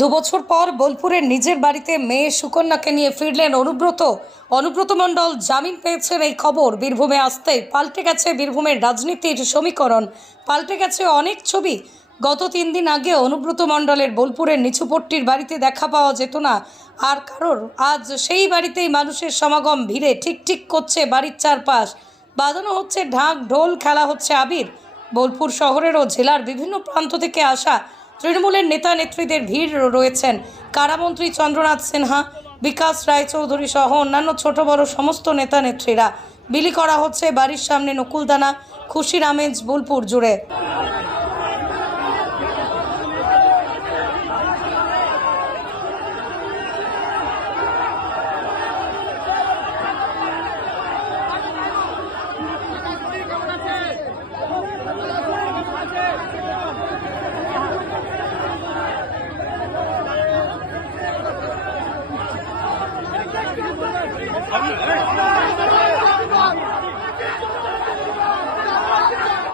দুবছর পর বোলপুরের নিজের বাড়িতে মেয়ে সুকন্যাকে নিয়ে ফিরলেন অনুব্রত মণ্ডল জামিন পেয়েছেন। এই খবর বীরভূমে আসতেই পাল্টে গেছে বীরভূমের রাজনীতির সমীকরণ, পাল্টে গেছে অনেক ছবি। গত 3 দিন আগে অনুব্রত মণ্ডলের বোলপুরের নিচুপট্টির বাড়িতে দেখা পাওয়া যেত না আর কারোর। আজ সেই বাড়িতেই মানুষের সমাগম, ভিড়ে ঠিক করছে বাড়ির চারপাশ, বাজানো হচ্ছে ঢাক ঢোল, খেলা হচ্ছে আবির। বোলপুর শহরের ও জেলার বিভিন্ন প্রান্ত থেকে আসা তৃণমূলের নেতা নেত্রীদের ভিড় রয়েছেন। কারামন্ত্রী চন্দ্রনাথ সিনহা, বিকাশ রায়চৌধুরী সহ অন্যান্য ছোট বড় সমস্ত নেতা নেত্রীরা। বিলি করা হচ্ছে বাড়ির সামনে নকুলদানা, খুশির আমেজ বোলপুর জুড়ে। Abi,